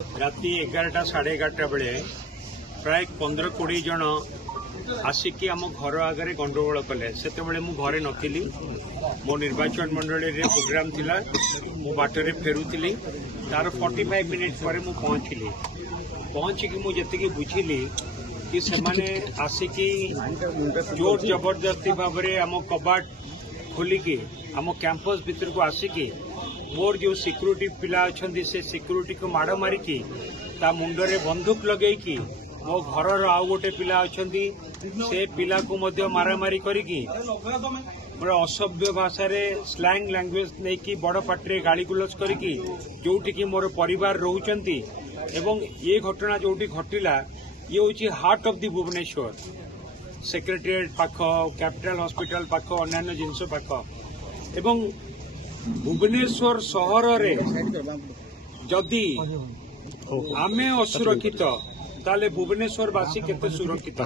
राति 11टा साढ़े 11टा बेले प्राय 15-20 जन आसिकी आम घर आगे गंडगोल कले से मु घरे नी मो निर्वाचन मंडली रे प्रोग्राम थिला मु बाटरे फेरुली तार 45 मिनिट पर मु पहुंचिकी मुझे बुझिली कि सेमाने आसिकी जोर जबरदस्ती भाव में आम कबाट खोलिकी आम कैंपस भीतर को आसिकी मोर जो सिक्यूरिटी पिला अच्छा से सिक्यूरिटी को माड़ मारिकी ता मुंडरे बंदूक लगेकी मो घर आउ गोटे पिला अच्छा से पिला को मध्य मारामारी करिकी मोर असभ्य भाषा रे स्लैंग लैंग्वेज नहीं कि बड़ पार्टी गाली गुलज करिकी जोटी की मोर परिवार रोचंती एवं ये घटना जोटी घटिला ये हूँ heart of the Bhubaneswar secretariat पाख कैपिटल हॉस्पिटल पाख अन्य जिनस पाख एवं भुवनेश्वर सहर रे जदि आमे असुरक्षित ताले भुवनेश्वरवासी केते सुरक्षित।